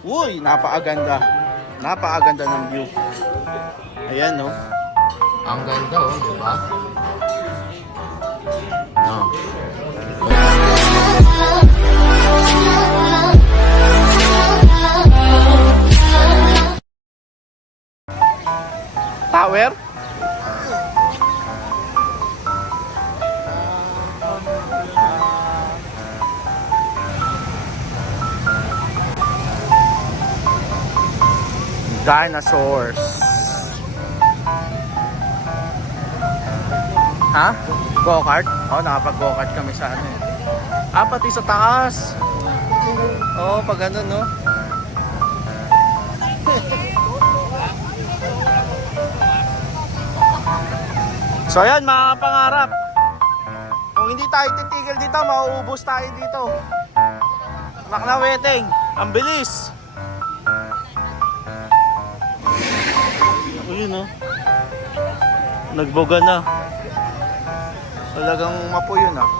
Uy, napakaganda. Napakaganda ng view. Ayan, no? Ang ganda, oh, di ba? No. Tower? Dinosaurs. Ha? Go-kart? Oh, nakapag-go-kart kami sa ano eh. Ah, pati sa taas. Oh, pag ano, no? So ayan, mga pangarap. Kung hindi tayo titigil dito, mauubos tayo dito. Maknaweteng, ang bilis. Ayun, no? Nagboga na. Talagang mapo yun, ah.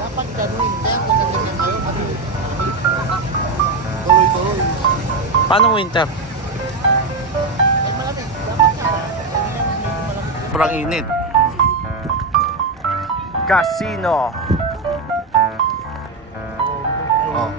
Dapat gano'n din. Maganda kayo. Tuloy-tuloy. Paano winter? Ay, malamig. Dapat na. Sobrang init. Casino. Oh.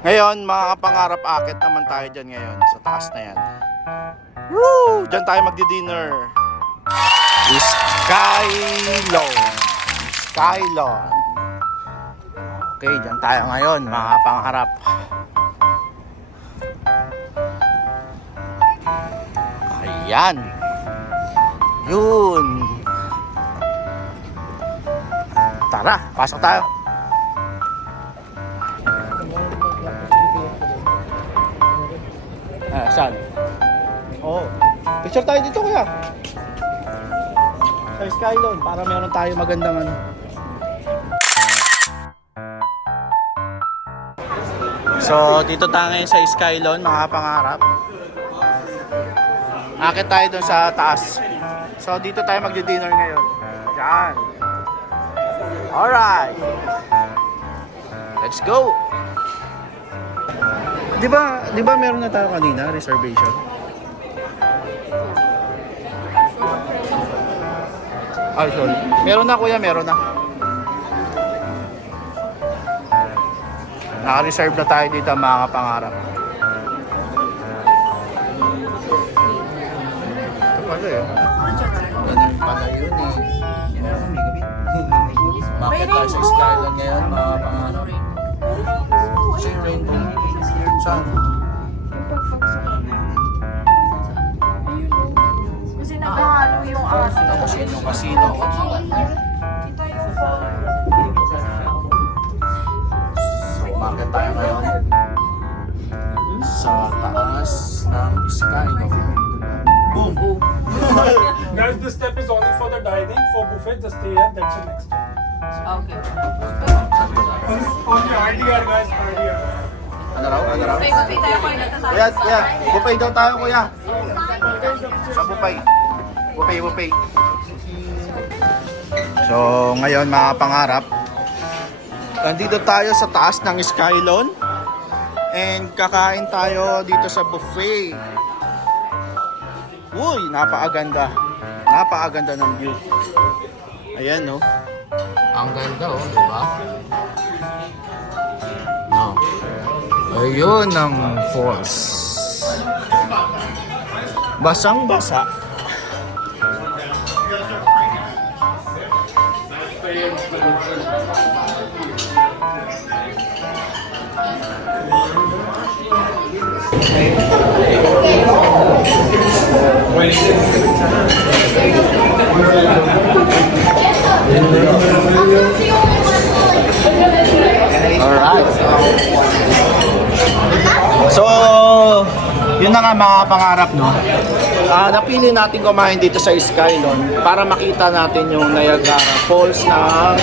Ngayon, mga kapangarap, akit naman tayo dyan ngayon. Sa taas na yan. Woo! Dyan tayo magdi-dinner. Skylon. Skylon. Okay, dyan tayo ngayon, mga kapangarap. Ayan. Yun. Tara, pasok tayo. Saan? Oo. Picture tayo dito, kuya. Sa Skylon, para meron tayo magandang ano. So, dito tayo ngayon sa Skylon, mga pangarap. Akit tayo dun sa taas. So, dito tayo magdi-dinner ngayon. Diyan. Alright. Let's go. Di ba meron na tayo kanina, reservation? Ay, sorry. Meron na, kuya, meron na. Naka-reserve na tayo dito, mga pangarap. Ito pala eh. Ganun pala yun eh. Bakit tayo sa Skylon ngayon, mga pangarap? Sa rainbow. Saan? Kasi naghahalo yung ate. Tapos yun yung casino. Kita yung fall. So, umakyat tayo ngayon sa taas ng Skylon. Boom! Guys, this step is only for the dining. For buffet, just stay here. That's it next. Okay. This is only RDR, guys. RDR. Ano raw? Ano raw? May buffet tayo kayo natatapos. Kuya, bupay daw tayo, kuya. Sa bupay. Bupay. So, ngayon mga pangarap, nandito tayo sa taas ng Skylon and kakain tayo dito sa buffet. Uy, napakaganda. Napakaganda ng view. Ayan, no? Ang ganda, oh, di ba? No. Ayun ang falls. Basang-basa. Alright. So, yun na nga mga pangarap, no? Napili natin kumain dito sa Skylon para makita natin yung Niagara Falls na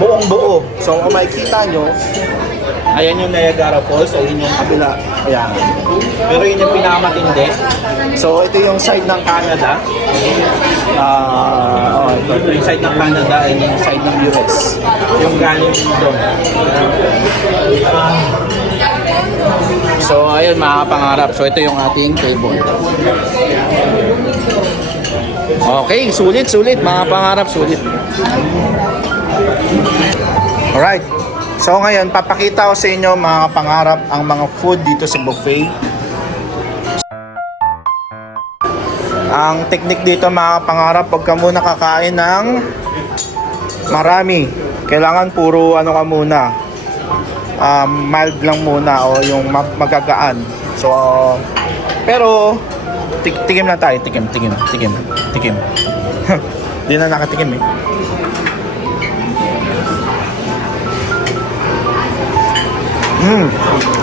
buong buo. So, kung makikita nyo, Ayan yung Niagara Falls, ayun yung kabila. Ayan. Pero yun yung pinakamatindi. So, ito yung side ng Canada. Ito yung side ng Canada and yung side ng US. Yung galing doon. So, ayun mga kapangarap. So, ito yung ating table. Okay, sulit mga pangarap, sulit. Alright. So ngayon, papakita ko sa inyo mga pangarap ang mga food dito sa buffet. Ang technique dito mga pangarap, pag ka muna kakain ng marami, kailangan puro ano ka muna, mild lang muna o yung magagaan. So, pero tikim lang tayo, tikim. Di na nakatikim eh.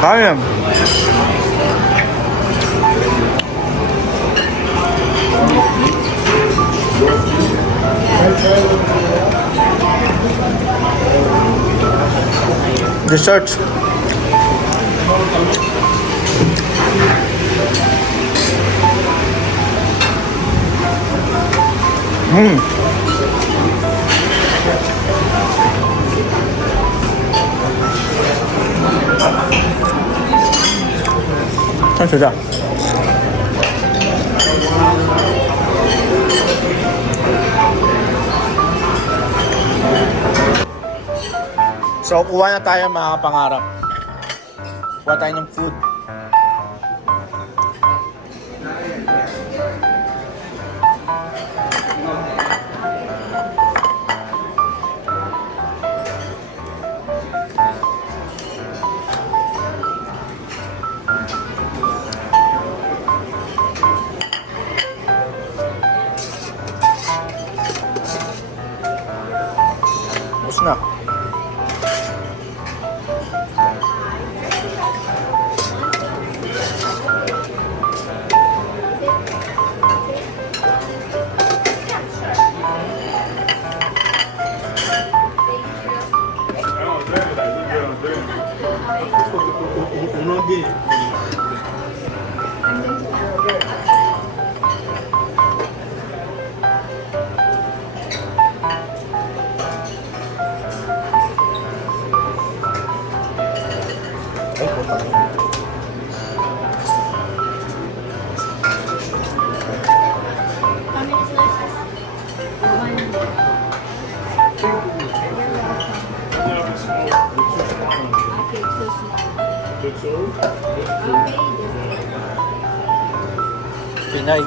Kaya. Dessert. Saan sudah? So, kuha na tayo mga pangarap. Kuha tayo ng food. Tapos na.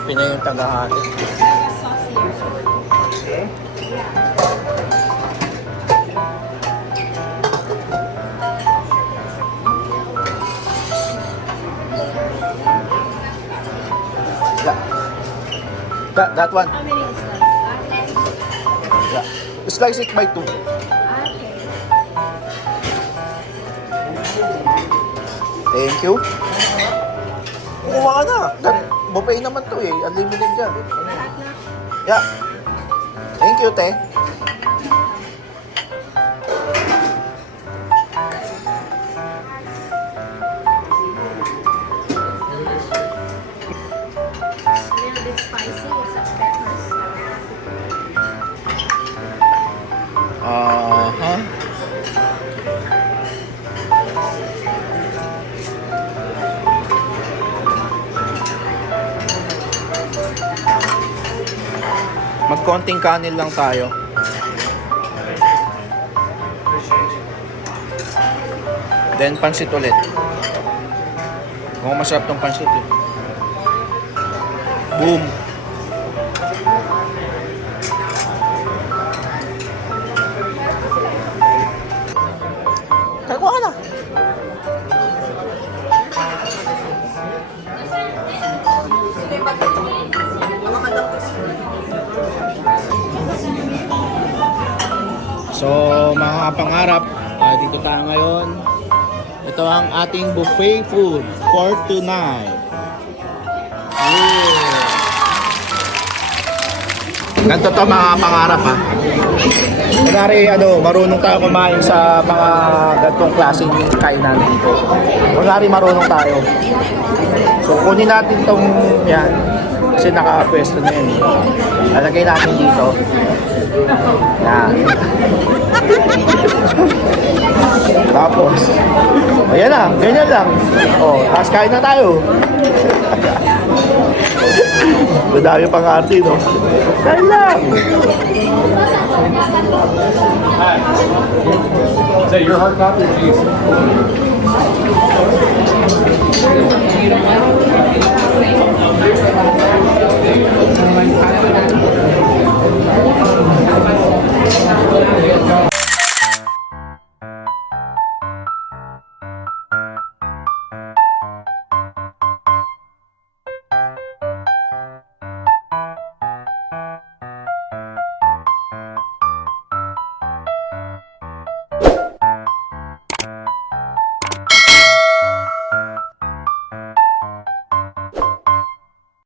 Pinay yung tagahati. That one. How many slices? Yeah. Slice it by 2. Okay. Thank you. Kumuha ka na. Buffet naman to eh. Unlimited yan. Yeah. Thank you, te. A little bit spicy with some peppers. Aha. Magkonting kanin lang tayo. Then pansit ulit. Mukhang masarap tong pansit eh. Boom! Kaya ka na! So mga pangarap, dito tayo ngayon. Ito ang ating buffet food for tonight. Ganito to mga pangarap ha. kunwari, marunong tayo kumain sa mga gantong klaseng kainan. Kunwari, marunong tayo. So, kunin natin tong yan. Kasi nakapwesto na yun. Lalagay natin dito. Yan. Tapos, ayan na, ganyan lang. O, tapos kain na tayo. Madami pang arte, no? Kain lang. Is that your hard copy or cheese?